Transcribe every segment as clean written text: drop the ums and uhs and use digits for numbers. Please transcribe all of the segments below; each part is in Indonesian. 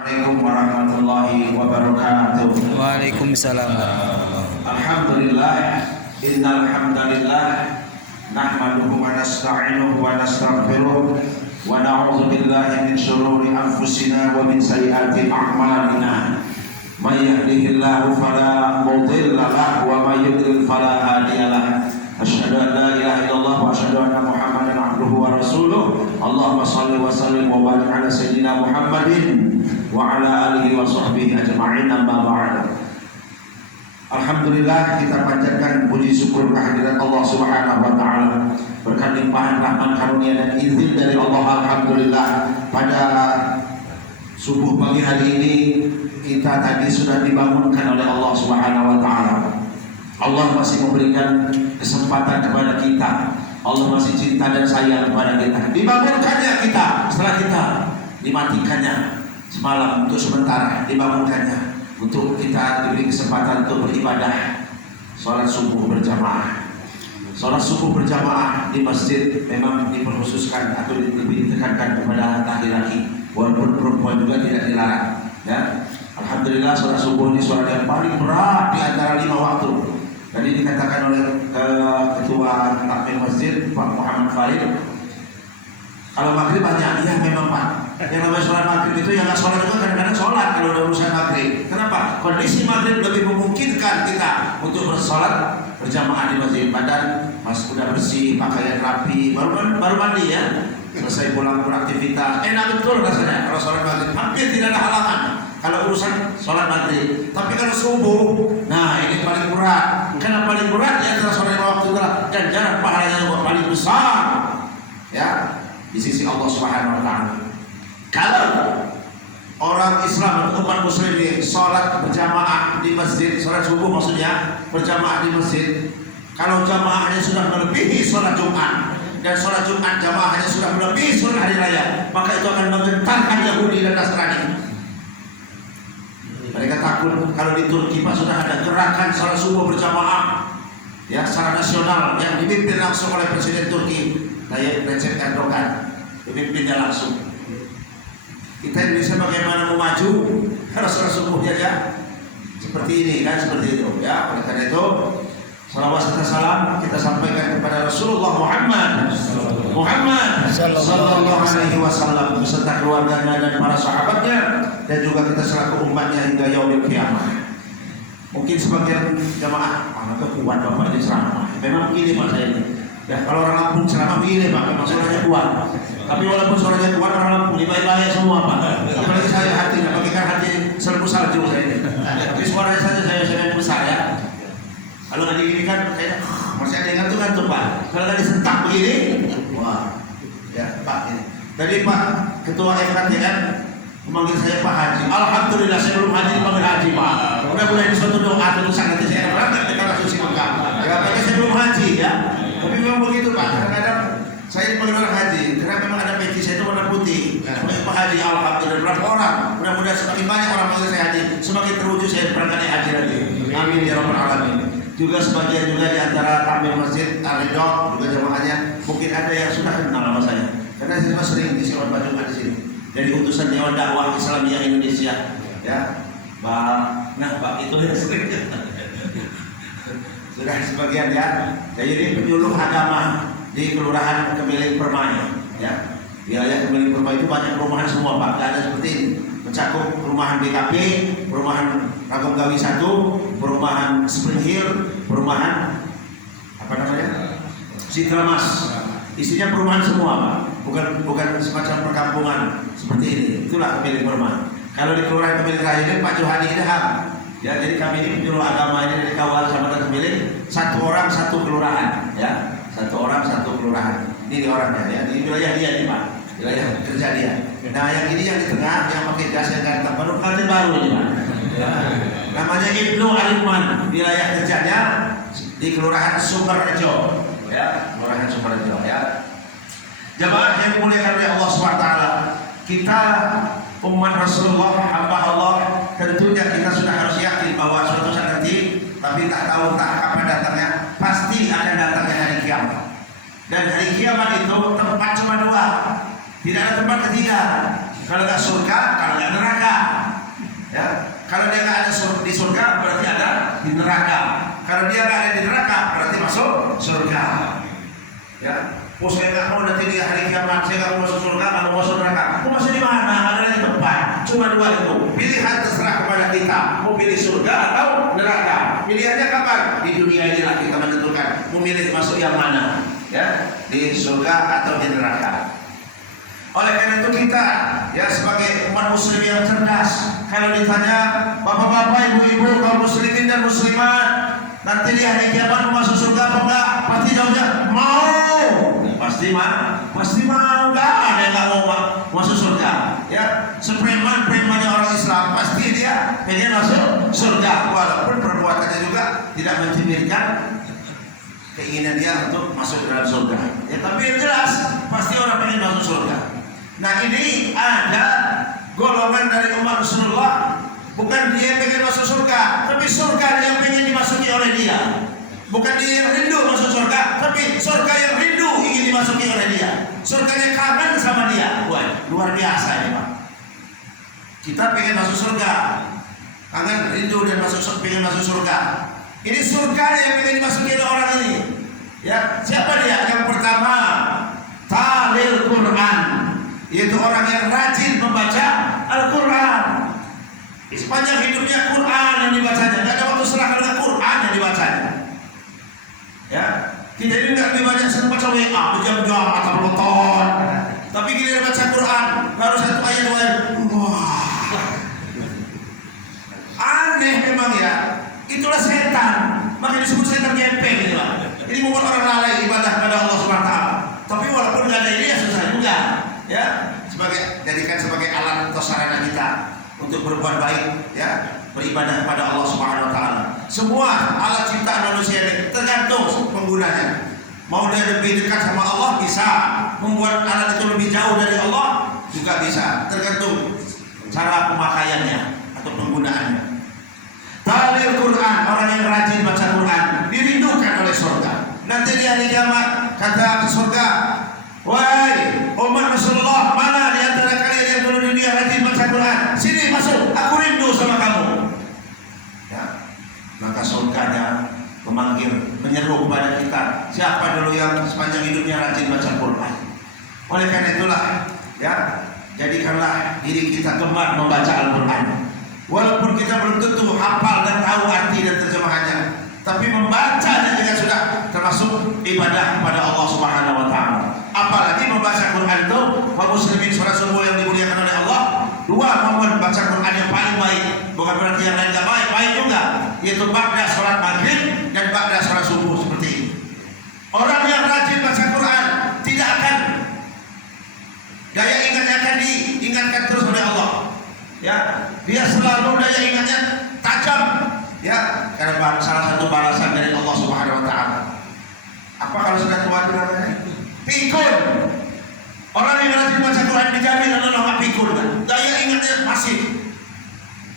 Assalamualaikum warahmatullahi wabarakatuh. Waalaikumsalam. Alhamdulillah, innal hamdalillah nahmaduhu wa nasta'inuhu wa nastaghfiruh wa na'udzu billahi min shururi anfusina wa min sayyiati a'malina. May yahdihillahu fala mudilla lahu wa may yudlil fala hadiya lahu. Asyhadu an la ilaha illallah wa asyhadu anna Muhammadan abduhu wa rasuluh. Allahumma shalli wa sallim wa barik ala sayyidina Muhammadin wa ala alihi wa sahbihi ajma'in, amma ba'd. Alhamdulillah, kita panjatkan puji syukur kehadirat Allah Subhanahu wa taala. Berkat limpahan rahmat karunia dan izin dari Allah, alhamdulillah, pada subuh pagi hari ini kita tadi sudah dibangunkan oleh Allah Subhanahu wa taala. Allah masih memberikan kesempatan kepada kita. Allah masih cinta dan sayang kepada kita. Dibangunkannya kita setelah kita dimatikannya semalam untuk sementara, dibangunkannya untuk kita diberi kesempatan untuk beribadah sholat subuh berjamaah. Sholat subuh berjamaah di masjid memang diperkhususkan atau lebih ditekankan kepada laki-laki, walaupun perempuan juga tidak dilarang. Ya, alhamdulillah, sholat subuh ini sholat yang paling berat di antara 5 waktu. Tadi dikatakan oleh ketua takmir masjid Pak Muhammad Farid, kalau maghrib banyak, ya memang Pak. Yang namanya sholat maghrib itu yang nggak sholat juga kadang-kadang sholat kalau udah urusan maghrib. Kenapa? Kondisi maghrib lebih memungkinkan kita untuk bersolat berjamaah di masjid. Badan sudah bersih, pakaian rapi, baru mandi ya, selesai pulang beraktivitas, enak betul rasanya kalau sholat maghrib. Hampir tidak ada halangan kalau urusan sholat maghrib. Tapi kalau subuh, nah ini paling berat. Karena paling berat di antara sholat 5 waktu adalah dan jarak pahalanya yang paling besar ya di sisi Allah Subhanahu wa taala. Kalau orang Islam atau umat muslim ini sholat berjamaah di masjid, sholat subuh maksudnya berjamaah di masjid, kalau jamaahnya sudah melebihi sholat Jumat dan sholat Jumat jamaahnya sudah melebihi sholat hari raya, maka itu akan menggentarkan Yahudi dan Nasrani. Mereka takut kalau di Turki Pak sudah ada gerakan sholat subuh berjamaah ya secara nasional yang dipimpin langsung oleh Presiden Turki Tayyip Recep Erdogan, dipimpinnya langsung. Kita Indonesia bagaimana mau maju harus sholat subuhnya ya seperti ini kan, seperti itu ya. Oleh karena itu salawat serta salam kita sampaikan kepada Rasulullah Muhammad sallallahu alaihi wasallam beserta keluarganya dan para sahabatnya, dan juga kita selaku umatnya hingga yaumil qiyamah. Mungkin sebagian jamaah itu kuat Bapak ini ceramah. Memang begini Pak saya ini. Ya, kalau orang Lampung ceramah begini Pak, memang suaranya kuat. Tapi walaupun suaranya kuat, orang Lampung baik-baik semua Pak. Apalagi saya hati, bagikan hati serbu salju saya ini. Tapi suaranya saja saya besar ya. Kalau nggak digini kan kayak masih ada yang ngantuk-ngantuk Pak. Kalau nggak disentak begini, wah ya Pak ini. Tadi Pak Ketua FKTN memanggil saya Pak Haji. Alhamdulillah saya belum haji dipanggil Haji Pak. Mudah-mudahan di suatu doa tulisan nanti saya berangkat ke tanah suci Mekah. Ya makanya saya belum haji ya. Tapi memang begitu Pak. Kadang-kadang saya dipanggil orang haji karena memang ada peci saya itu warna putih. Sebagai Pak Haji, alhamdulillah berapa orang. Mudah-mudahan semakin banyak orang panggil saya haji, semakin terwujud saya berangkat haji lagi. Amin ya rabbal alamin. Juga sebagian juga di antara takmir masjid Al-Ridho juga jamaahnya mungkin ada yang sudah kenal sama saya karena saya sering di Siwan Bajungan di sini. Jadi utusan Dewan Dakwah Islamiyah Indonesia ya Pak. Nah Pak itu yang sering sudah sebagian ya. Jadi penyuluh agama di Kelurahan Kemiling Permai ya. Wilayah Kemiling Permai itu banyak perumahan semua Pak. Tidak ada seperti ini. Mencakup perumahan BKP, perumahan Ragam Gawi 1, perumahan Spring Hill, perumahan apa namanya Citramas. Isinya perumahan semua Pak. Bukan semacam perkampungan seperti ini. Itulah Kemiling Permai. Kalau di Kelurahan Kemiling Raya ini Pak Johani Idham. Ya, jadi kami ini penyuluh agama ini dari Kawal Kecamatan Kemiling, 1 orang 1 kelurahan ya. 1 orang 1 kelurahan. Ini orangnya ya. Di wilayah dia nih Pak. Wilayah kerja dia. Nah yang ini yang di tengah yang pakai jas yang ganteng baru ini Pak. Ya. Namanya Ibnu Aliman. Wilayah kerjanya di Kelurahan Sumerjo ya. Kelurahan Sumerjo ya. Jamaah yang dimuliakan oleh Allah SWT, kita umat Rasulullah, hamba Allah, tentunya kita sudah harus yakin bahwa suatu saat nanti, tapi tak tahu kapan datangnya, pasti akan datangnya hari kiamat. Dan hari kiamat itu tempat cuma 2, tidak ada tempat ketiga. Kalau nggak surga, kalau nggak neraka. Kalau dia nggak ada di surga, berarti ada di neraka. Kalau dia nggak ada di neraka, berarti masuk surga. Ya, oh saya nggak mau nanti di hari kiamat, saya nggak mau masuk surga, nggak mau masuk neraka. Aku masuk di mana? Ada di tempat. Cuma dua itu. Pilihan terserah kepada kita. Mau pilih surga atau neraka. Pilihannya kapan? Di dunia inilah kita menentukan. Mau milih masuk yang mana? Ya, di surga atau di neraka. Oleh karena itu kita, ya sebagai umat muslim yang cerdas, kalau ditanya bapak-bapak, ibu-ibu, kaum muslimin dan muslimat, nanti di hari kiamat mau masuk surga apa enggak? Pasti jawabnya mau. Pasti mau. Enggak ada yang nggak mau masuk surga. Ya, sepreman-premannya orang Islam pasti dia pengen masuk surga, walaupun perbuatannya juga tidak mencerminkan keinginan dia untuk masuk ke dalam surga. Ya, tapi yang jelas pasti orang pengen masuk surga. Nah, ini ada golongan dari umat Rasulullah, bukan dia pengen masuk surga, tapi surga yang pengen dimasuki oleh dia. Bukan dia yang rindu masuk surga, tapi surga yang rindu ingin dimasuki oleh dia. Surganya kangen sama dia. Wah, luar biasa ini Pak. Kita pengen masuk surga, kangen, rindu dan pengen masuk surga. Ini surga yang pengen dimasuki oleh orang ini. Ya, siapa dia? Yang pertama, talil Quran, yaitu orang yang rajin membaca Al-Quran. Sepanjang hidupnya Quran yang dibacanya, tidak ada waktu serah dengan Quran yang dibacanya. Ya, kita ini nggak lebih banyak sering baca WA, berjam-jam atau bertonton. Tapi kita baca Quran, baru satu ayat dua ayat, wah, aneh memang ya. Itulah setan, makanya disebut setan gempeng ini Pak. Ini membuat orang lalai ibadah kepada Allah Subhanahu Wa Taala. Tapi walaupun nggak ada ini ya susah juga. Ya, jadikan sebagai alat atau sarana kita untuk berbuat baik, ya, beribadah kepada Allah Subhanahu Wa Taala. Semua alat ciptaan manusia ini tergantung penggunanya. Mau dia lebih dekat sama Allah bisa, membuat alat itu lebih jauh dari Allah juga bisa, tergantung cara pemakaiannya atau penggunaannya. Talil Quran, orang yang rajin baca Quran dirindukan oleh surga. Nanti di hari kiamat kata surga, wahai umat Rasulullah, mana di antara kalian yang dulu di dunia rajin baca Quran? Sini masuk, aku rindu sama kamu. Ya, maka surganya memanggil, menyeru kepada kita, siapa dulu yang sepanjang hidupnya rajin baca Quran. Oleh karena itulah, ya, jadikanlah diri kita gemar membaca Al-Quran. Walaupun kita belum tentu hafal dan tahu arti dan terjemahannya, tapi membacanya juga sudah termasuk ibadah kepada Allah Subhanahu Wa Taala. Apalagi membaca Quran itu, kaum muslimin sholat subuh yang dimuliakan oleh Allah, dua momen baca Quran yang paling baik. Bukan berarti yang lain tidak baik, baik juga, yaitu ba'da sholat maghrib dan ba'da sholat subuh seperti ini. Orang yang rajin baca Quran tidak akan, daya ingatnya akan diingatkan terus oleh Allah. Ya, dia selalu daya ingatnya tajam. Ya, karena salah satu balasan dari Allah Subhanahu Wa Taala. Apa kalau sudah tua itu namanya? Pikun. Orang yang rajin baca Quran dijamin adalah nggak pikun. Daya ingatnya masih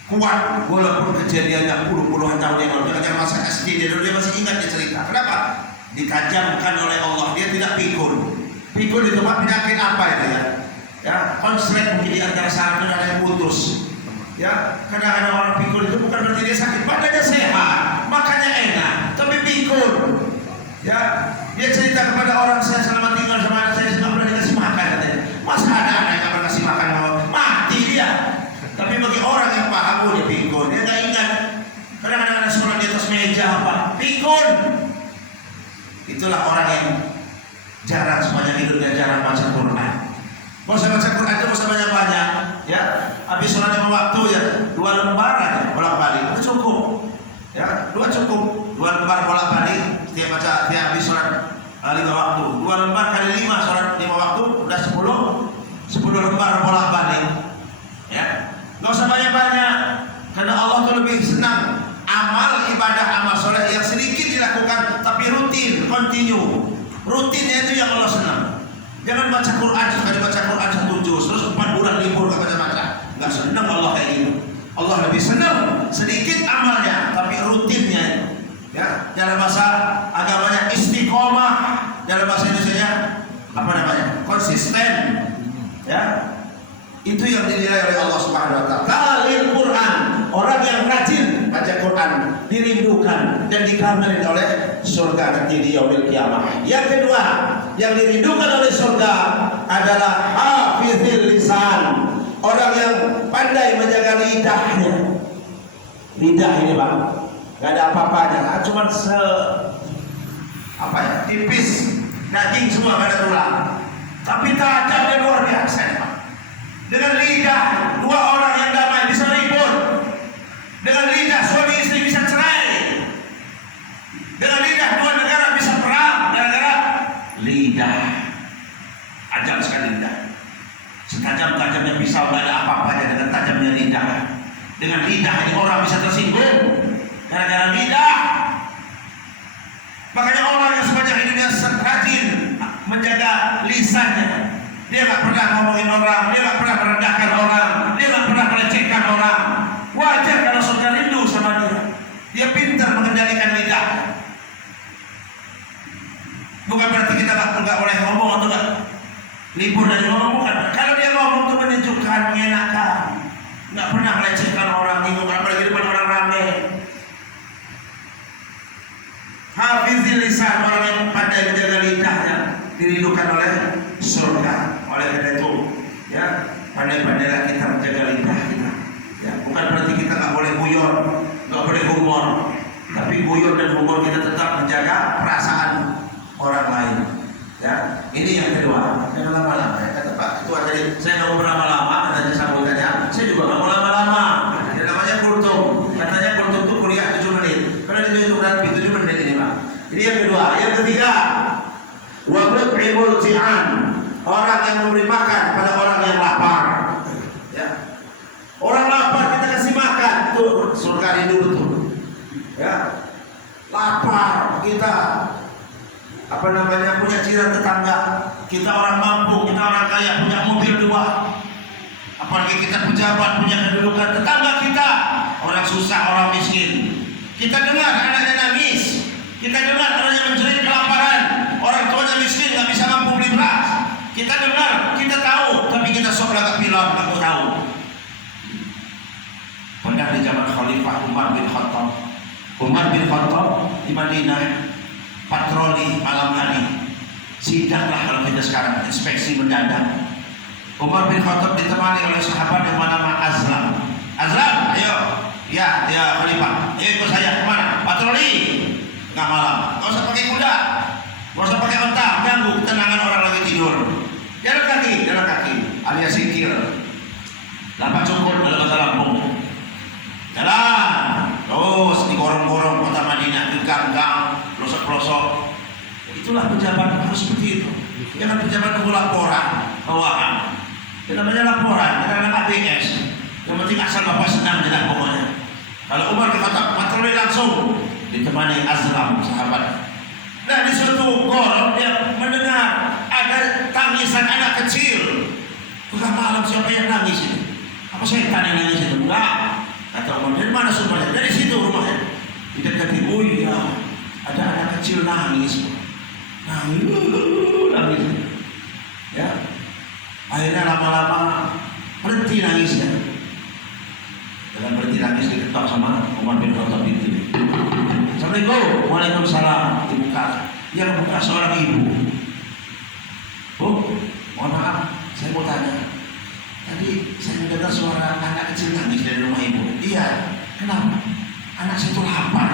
kuat, walaupun kejadiannya puluhan tahun yang lalu. Dia masa SD dia masih ingat dia cerita. Kenapa? Ditajamkan oleh Allah. Dia tidak pikun. Pikun itu penyakit apa itu ya? Ya, konslet mungkin di antara saraf dan ada yang putus. Ya, kadang-kadang orang pikun itu bukan berarti dia sakit, badannya sehat, makannya enak, tapi pikun. Ya, dia cerita kepada orang, saya selama tinggal sama anak saya nggak pernah dikasih makan katanya. Masa ada anak yang nggak pernah kasih makan, mati dia. Tapi bagi orang yang paham, dia pikun, dia nggak ingat. Kadang-kadang ada sholat di atas meja apa, pikun. Itulah orang yang jarang sepanjang hidupnya jarang baca Quran. Mau saya baca Quran itu mau saya banyak-banyak, ya. Habis sholat lima waktu ya, 2 lembar aja bolak-balik, itu cukup. Ya, 2 cukup, 2 lembar bolak-balik setiap baca, tiap habis sholat 5 waktu. 2 lembar kali 5 sholat 5 waktu udah 10 lembar bolak-balik. Ya, nggak usah banyak-banyak, karena Allah tuh lebih senang amal ibadah, amal sholat yang sedikit dilakukan tapi rutin, continue. Rutinnya itu yang Allah senang. Jangan baca Quran, sekali baca Quran 1 juz, terus 4 bulan libur gak baca-baca. Gak senang Allah kayak gitu. Allah lebih senang sedikit amalnya, tapi rutinnya. Ya, dalam bahasa agamanya istiqomah, dalam bahasa Indonesianya apa namanya? Konsisten. Ya, itu yang dinilai oleh Allah Subhanahu Wa Taala. Talil Quran, orang yang dirindukan dan dikangenin oleh surga nanti di yaumil kiamah. Yang kedua, yang dirindukan oleh surga adalah hafizil lisan, orang yang pandai menjaga lidahnya. Lidah ini Bang, nggak ada apa-apanya, cuma tipis, daging semua, nggak ada tulang, tapi tajamnya luar biasa Bang. Dengan lidah dua orang yang damai bisa ribut, dengan lidah suami istri bisa cerai, dengan lidah dua negara bisa perang gara-gara lidah. Ajab sekali lidah, setajam-tajamnya pisau, nggak ada apa-apanya dengan tajamnya lidah. Dengan lidah ini orang bisa tersinggung gara-gara lidah. Makanya orang yang sepanjang hidupnya rajin menjaga lisannya, dia nggak pernah ngomongin orang, dia nggak pernah merendahkan orang, dia nggak pernah melecehkan orang. Wajar kalau surga rindu sama dia. Dia pintar mengendalikan lidah. Bukan berarti kita nggak boleh ngomong atau nggak libur dari ngomong, bukan. Kalau dia ngomong itu menunjukkan menyenangkan, nggak pernah melecehkan orang, apalagi depan orang ramai. Hafizil lisan, orang yang pandai menjaga lidahnya, dirindukan oleh surga. Oleh karena itu, ya, pandai-pandailah kita menjaga lidah kita. Ya, bukan berarti kita nggak boleh guyon, nggak boleh humor, tapi guyon dan humor kita tetap menjaga perasaan orang lain. Ya, ini yang kedua. Jangan lama-lama. Ya, kata Pak Ketua tadi, saya nggak mau berlama-lama. Katanya sambutannya, saya juga nggak mau lama-lama. Yang namanya kultum. Katanya kultum itu kuliah 7 menit. Karena itu berarti 7 menit ini Pak. Ini yang kedua. Yang ketiga, wa mut'imul ji'an, orang yang memberi makan kepada orang yang lapar. Ya. Orang lapar kita kasih makan, itu surga rindu betul. Ya. Lapar kita punya jiran tetangga, kita orang mampu, kita orang kaya, punya mobil 2. Apalagi kita pejabat, punya kedudukan, tetangga kita orang susah, orang miskin. Kita dengar anaknya nangis, kita dengar anaknya menjerit kelaparan, orang tuanya miskin, nggak bisa mampu beli beras. Kita dengar, kita tahu, tapi kita sok lagak bilang, nggak mau tahu. Pernah di zaman Khalifah Umar bin Khattab di Madinah, patroli malam hari, sidanglah kalau kita sekarang, inspeksi mendadak. Umar bin Khattab ditemani oleh sahabat yang bernama Azlam. Azlam, ayo, ya Khalifah, ayo ikut saya kemana? Patroli, tengah malam. Gak usah pakai kuda, gak usah pakai unta, ganggu ketenangan orang lagi tidur. Jalan kaki, alias sikir. Lapak cukur dalam bahasa Lampung. Jalan, terus di gorong-gorong kota Madinah, di gang-gang, pelosok-pelosok. Itulah pejabat harus seperti itu. Jangan pejabat nunggu laporan, bawahan. Itu namanya laporan, kadang-kadang ABS. Yang penting asal bapak senang jenak pokoknya. Kalau Umar berkata patroli langsung ditemani Azlam sahabat. Nah di suatu gorong dia mendengar ada tangisan anak kecil. Tengah malam siapa yang nangis ini? Apa setan yang nangis itu? Enggak. Kata Umar, dari mana sumbernya? Dari situ rumahnya. Di dekat ibu, ya ada anak kecil nangis. Nangis. Ya. Akhirnya lama-lama berhenti nangisnya. Dalam berhenti nangis diketok sama Umar bin Khattab itu. Assalamualaikum. Waalaikumsalam. Dibuka. Yang buka seorang ibu. Bu, mohon maaf, saya mau tanya. Tadi saya mendengar suara anak kecil nangis dari rumah ibu. Iya. Kenapa? Anak saya itu lapar.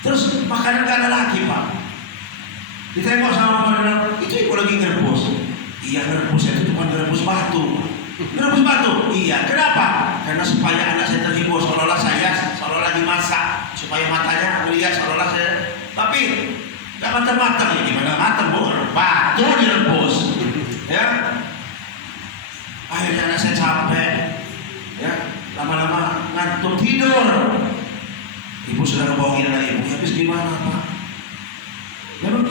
Terus makanan gak ada lagi Pak. Ditengok sama Umar, itu ibu lagi ngerebus. Iya ngerebus, itu cuma ngerebus batu. Ngerebus batu? Iya. Kenapa? Karena supaya anak saya terhibur, seolah-olah lagi masak, supaya matanya melihat seolah-olah saya. Tapi nggak matang-matang ya, gimana matang Bu? Batu direbus. Ya. Akhirnya anak saya capek. Ya. Lama-lama ngantuk tidur. Ibu sudah ngebohongin anak ibu. Habis gimana Pak? Memang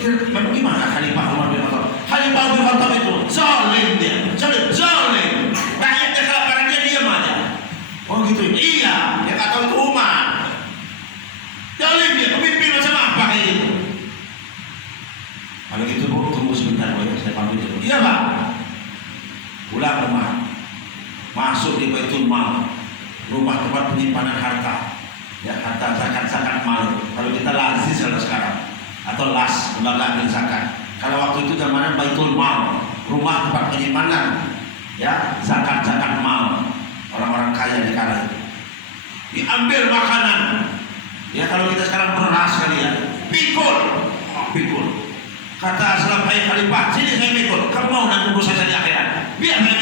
gimana Khalifah Umar bin Khattab? Khalifah bin Khattab itu zalim dia, zalim. Rakyatnya kelaparan dia diam aja. Oh gitu. Iya, dia nggak tahu itu umat. Zalim dia, pemimpin macam apa ini? Kalau gitu Bu, tunggu sebentar Bu, saya pamit dulu. Iya Pak. Pulang rumah, masuk di Baitul Mal, rumah tempat penyimpanan harta. Ya, kata zakat mal. Kalau kita lazis kalau sekarang atau las lembaga amil zakat. Kalau waktu itu zamannya baitul mal, rumah tempat penyimpanan, ya zakat mal orang-orang kaya di kala itu. Diambil makanan. Ya kalau kita sekarang beras kali ya, pikul. Kata Aslam, hai khalifah, sini saya pikul. Kamu mau nanti tunggu saya di akhirat? Biar saya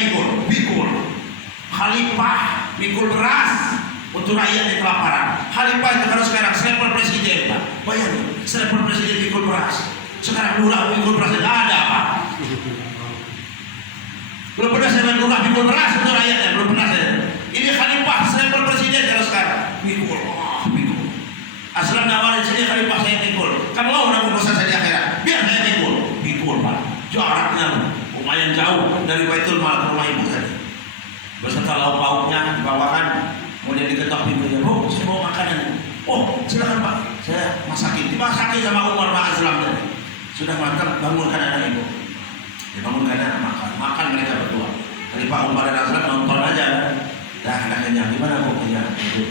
pikul. Khalifah pikul beras untuk rakyat yang kelaparan. Khalifah itu kalau sekarang selevel presiden, Pak. Bayangin, selevel presiden pikul beras. Sekarang lurah pikul beras tidak ada, Pak. Belum pernah saya lurah pikul beras untuk rakyatnya, belum pernah saya. Ini khalifah selevel presiden kalau sekarang pikul. Aslam nawarin sini khalifah saya pikul. Kamu mau nanggung dosa saya di akhirat? Biar saya pikul, Pak. Jaraknya lumayan jauh dari Baitul Mal ke rumah ibu tadi. Beserta lauk pauknya dibawakan, kemudian diketok pintunya. Bu, saya mau makanan. Oh, silakan Pak. Saya masakin. Dimasakin sama Umar Pak Aslam tadi. Sudah matang, bangunkan anak ibu. Dibangunkan anak makan mereka berdua. Khalifah Umar dan Aslam nonton aja. Dah anaknya gimana Bu? Ya,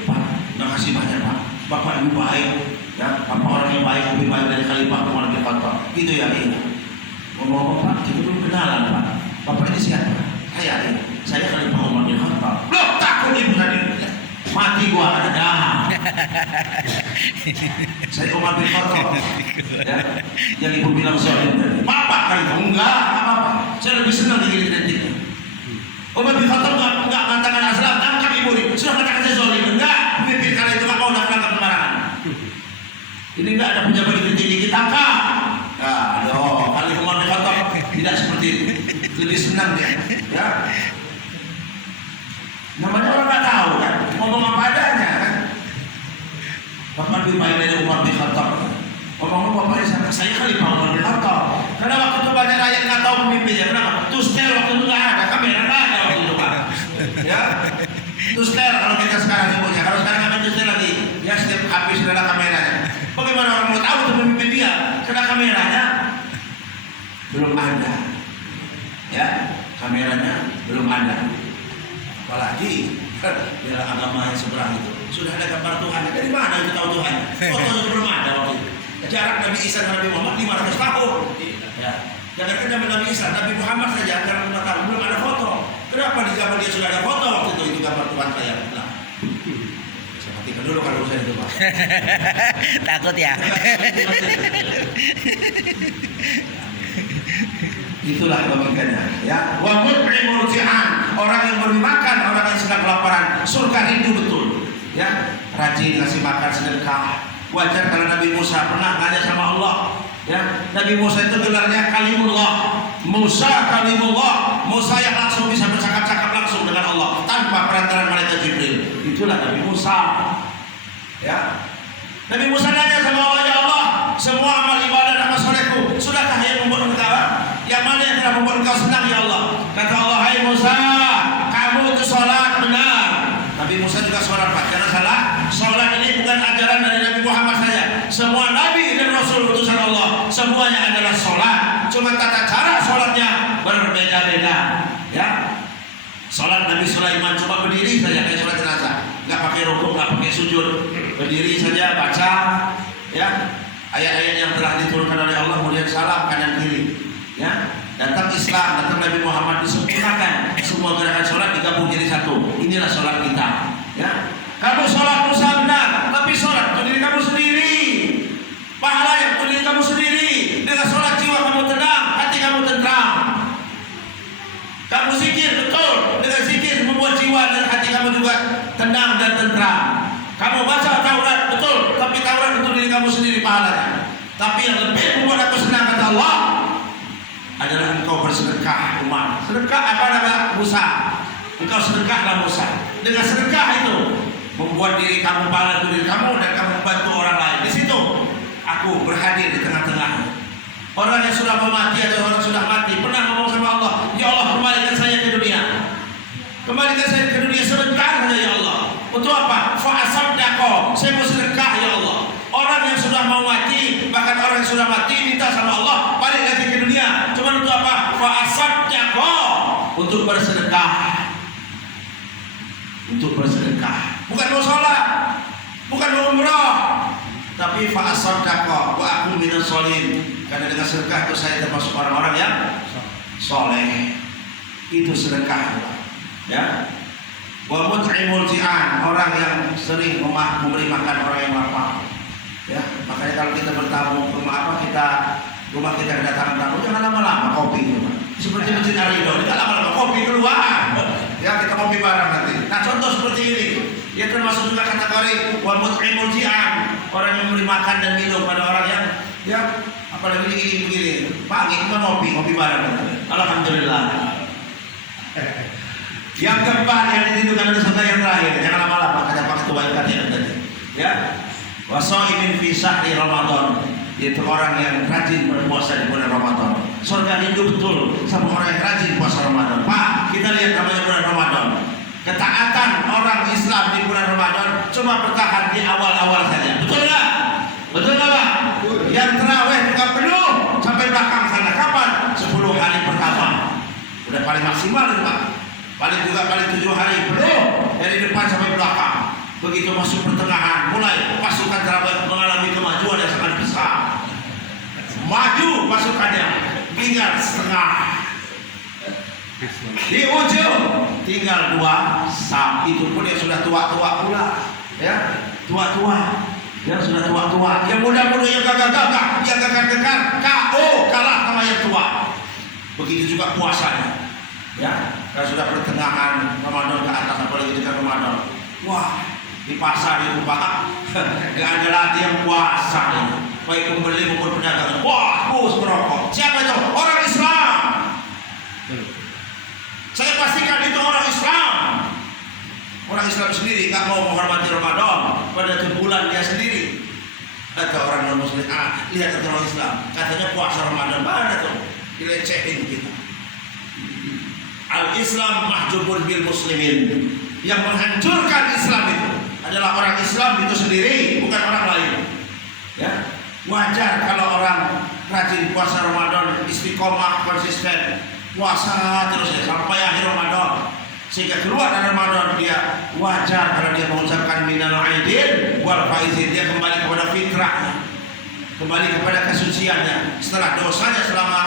Pak. Terima kasih banyak Pak. Bapak ibu baik, ya, Bapak orang yang baik, lebih baik dari Khalifah Umar bin Khattab. Gitu ya, iya. Ngomong Pak, kita belum kenalan Pak. Bapak ini siapa? Saya Khalifah Umar bin Khattab. Loh, takut ibu tadi. Mati gua ada dah. Saya Umar bin Khattab. Ya, yang ibu bilang soalnya tadi. Bapak Khalifah enggak apa-apa. Saya lebih senang digigit kritiknya. Umar bin Khattab enggak mengatakan Aslam, tangkap ibu ini. Sudah mengatakan saya zolim. Enggak, pemimpin kali itu enggak mau menangkap sembarangan. Ini enggak ada pejabat dikritik dikit tangkap. Nah, kali Umar bin Khattab tidak seperti itu. Lebih senang dia. Ya. Namanya orang enggak tahu kan, ngomong apa adanya kan. Bapak lebih baik dari Umar bin Khattab. Ngomong bapak ini saya Khalifah Umar bin Khattab. Karena waktu itu banyak rakyat nggak tahu pemimpinnya. Kenapa? Tustel waktu itu nggak ada, kamera nggak ada waktu itu Pak. Ya, tustel kalau kita sekarang ibunya. Kalau sekarang kami tustel lagi, ya setiap habis sudah ada kameranya. Bagaimana orang mau tahu itu pemimpin dia? Karena kameranya belum ada. Ya, kameranya belum ada. Apalagi dalam agama yang seberang itu sudah ada gambar Tuhan. Dari mana itu tahu Tuhan? Fotonya belum ada waktu itu. Jarak Nabi Isa dan Nabi Muhammad 500 tahun. Ya. Jangan zaman Nabi Isa, Nabi Muhammad saja karena 5 tahun belum ada foto. Kenapa di zaman dia sudah ada foto waktu itu gambar Tuhan saya? Nah. Saya matikan dulu kalau saya itu Pak. Takut ya. Itulah logikanya, ya. Wa mut'imul ji'an, orang yang memberi makan orang yang sedang kelaparan, surga rindu betul. Ya, rajin ngasih makan sedekah. Wajar kalau Nabi Musa pernah nanya sama Allah, ya. Nabi Musa itu gelarnya Kalimullah. Musa yang langsung bisa bercakap-cakap langsung dengan Allah tanpa perantaran malaikat Jibril. Itulah Nabi Musa. Ya. Nabi Musa nanya sama Allah, ya Allah, semua amal ibadah dan amal solehku sudahkah yang membuat engkau? Yang mana yang telah membuat engkau senang ya Allah? Kata Allah, hai Musa, kamu itu sholat benar. Nabi Musa juga sholat Pak, jangan salah. Sholat ini bukan ajaran dari Nabi Muhammad saja. Semua Nabi dan Rasul utusan Allah semuanya adalah sholat. Cuma tata cara sholatnya berbeda-beda. Ya, sholat Nabi Sulaiman cuma berdiri saja kayak sholat jenazah, nggak pakai rukuk, nggak pakai sujud, berdiri saja baca. Ya, ayat-ayat yang telah diturunkan oleh Allah, kemudian salam kanan kiri. Ya, datang Islam, datang Nabi Muhammad, disempurnakan semua gerakan sholat digabung jadi satu. Inilah sholat kita. Ya, kamu sholat Musa benar, tapi sholat untuk diri kamu sendiri. Pahala yang untuk diri kamu sendiri. Dengan sholat jiwa kamu tenang, hati kamu tentram. Kamu zikir betul, dengan zikir membuat jiwa dan hati kamu juga tenang dan tentram. Kamu baca Taurat betul, tapi Taurat untuk diri kamu sendiri pahalanya. Tapi yang lebih membuat aku senang kata Allah adalah engkau bersedekah umat. Sedekah apa nama Musa? Engkau sedekahlah Musa. Dengan sedekah itu membuat diri kamu pahala untuk diri kamu dan kamu membantu orang lain. Di situ aku berhadir di tengah-tengah. Orang yang sudah mati atau orang sudah mati pernah ngomong sama Allah, ya Allah kembalikan saya ke dunia. Kembalikan saya ke dunia sebentar saja ya Allah. Untuk apa? Fa'asaddaqo, saya mau sedekah ya Allah. Orang yang sudah mau mati, bahkan orang yang sudah mati minta sama Allah balik lagi ke dunia. Cuma untuk apa? Fa'asaddaqo, untuk bersedekah. Untuk bersedekah, bukan mau sholat. bukan umroh, tapi fa'asaddaqa wa aku minas sholihin. Karena dengan sedekah itu saya termasuk orang-orang yang soleh. Itu sedekah, ya. Wa mut'imul ji'an, orang yang sering memberi makan orang yang lapar. Ya, makanya kalau kita bertamu ke rumah kita kedatangan tamu, jangan lama-lama kopi itu, Pak. Seperti Masjid Ar-Ridho, tidak lama-lama kopi keluar. Ya, kita kopi bareng nanti. Nah, contoh seperti ini, ya termasuk juga kategori wa mut'imul ji'an, orang yang memberi makan dan minum pada orang yang, ya, apalagi begini, pagi kita ngopi bareng nanti. Alhamdulillah. Yang keempat yang ditunjukkan oleh saudara yang terakhir, jangan lama-lama, kata Pak Ketua IKT tadi. Ya, wasaimin fi syahri Ramadan, yaitu orang yang rajin berpuasa di bulan Ramadan. Surga rindu betul sama orang yang rajin puasa Ramadan. Pak, kita lihat namanya bulan Ramadan. Ketaatan orang Islam di bulan Ramadan cuma bertahan di awal-awal saja. Betul nggak? Betul nggak, Pak? Yang terawih juga penuh sampai belakang sana. Kapan? 10 hari pertama. Udah paling maksimal itu, Pak. Paling 7 hari penuh dari depan sampai belakang. Begitu masuk pertengahan, mulai pasukan terawih mengalami kemajuan yang sangat besar. Maju pasukannya, tinggal setengah. Di ujung tinggal 2 saf. Itu pun yang sudah tua-tua pula, ya, tua-tua. Yang sudah tua-tua, yang muda-muda, yang gagah-gagah, yang gagah-gagah, KO kalah sama yang tua. Begitu juga puasanya. Ya, kalau sudah pertengahan Ramadan ke atas, apalagi dekat Ramadan, wah, di pasar itu, Pak, nggak ada lagi yang puasa nih. Baik pembeli maupun pedagang, wah, bus merokok. Siapa itu? Orang Islam. Saya pastikan itu orang Islam. Orang Islam sendiri nggak mau menghormati Ramadan, pada bulan dia sendiri. Ada orang non Muslim, lihat orang Islam, katanya puasa Ramadan, mana tuh? Dilecehin kita. Al-Islam mahjubun bil muslimin. Yang menghancurkan Islam itu adalah orang Islam itu sendiri, bukan orang lain. Ya, wajar kalau orang rajin puasa Ramadan, istiqomah, konsisten, puasa terus ya sampai akhir Ramadan, sehingga keluar dari Ramadan dia wajar kalau dia mengucapkan minal aidin wal faizin, dia kembali kepada fitrahnya, kembali kepada kesuciannya setelah dosanya selama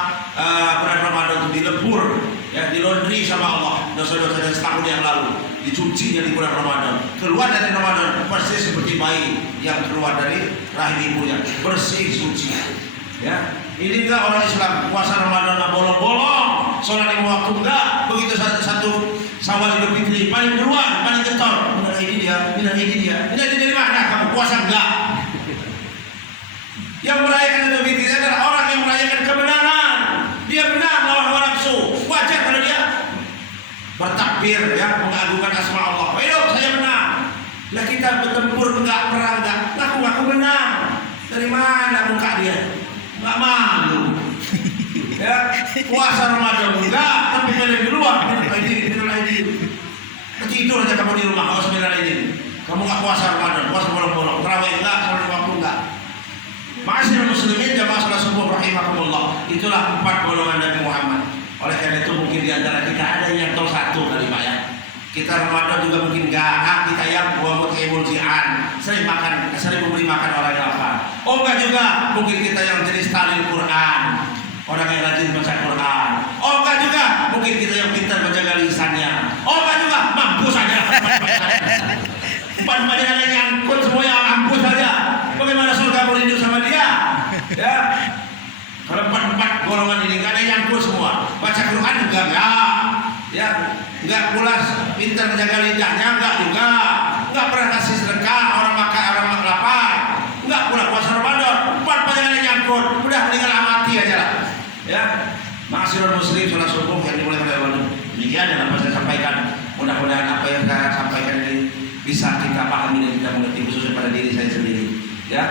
bulan Ramadan itu dilebur, ya, dilondri sama Allah, dosa-dosanya setahun yang lalu dicucinya di bulan Ramadan. Keluar dari Ramadan persis seperti bayi yang keluar dari rahim ibunya, bersih suci. Ya, ini enggak orang Islam puasa Ramadan bolong-bolong, sholat 5 waktu enggak. Begitu satu Syawal Idul Fitri paling duluan, paling getol. Minal ini dia. Dari mana kamu puasa enggak? Yang merayakan Idul Fitri adalah orang yang merayakan kebenaran. Dia menang lawan hawa nafsu. Wajar kalau dia bertakbir, ya, mengagungkan asma Allah. Ayo, saya menang. Lah kita bertempur enggak, perang enggak, ngaku menang. Dari mana muka dia? Enggak malu. Ya, puasa Ramadan enggak, tapi main di luar. Tidur aja kamu di rumah, kalau sebenarnya ini. Kamu enggak puasa Ramadan, puasa bolong-bolong, tarawih enggak, sholat waktu enggak. Ma'asyiral muslimin jamaah salat subuh rahimakumullah. Itulah 4 golongan Nabi Muhammad. Oleh karena itu mungkin di antara kita ada yang tahu 1 kali, Pak, ya. Kita Ramadan juga mungkin enggak, kita yang wa mut'imul ji'an, sering memberi makan orang yang lapar. Oh enggak juga, mungkin kita yang jenis talil Quran, orang yang rajin baca Quran. Oh enggak juga, mungkin kita yang pintar menjaga lisannya. Oh enggak juga, mampus saja. Empat yang nyangkut semua yang mampus saja. Bagaimana surga merindu sama dia? Ya, kalau 4 golongan ini enggak ada yang nyangkut semua. Baca Quran juga enggak. Ya, enggak pula pintar menjaga lidahnya, enggak juga. Enggak pernah kasih sedekah orang makan, orang lapar. Enggak pula puasa Ramadan. 4 yang nyangkut, udah meninggal mati aja lah. Ya, ma'asyiral muslim salat subuh yang dimulai pada waktu. Demikian yang dapat saya sampaikan. Mudah-mudahan apa yang saya sampaikan ini bisa kita pahami dan kita mengerti, khususnya pada diri saya sendiri. Ya,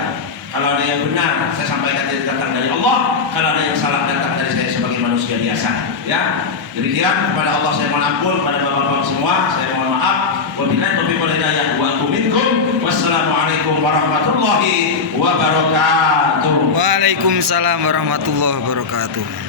kalau ada yang benar saya sampaikan datang dari Allah, kalau ada yang salah datang dari saya sebagai manusia biasa. Ya, demikian. Kepada Allah saya mohon ampun, kepada bapak-bapak semua saya mohon maaf. Wabillahi taufiq wal hidayah wa akum minkum. Wassalamualaikum warahmatullahi wabarakatuh. Waalaikumsalam warahmatullahi wabarakatuh.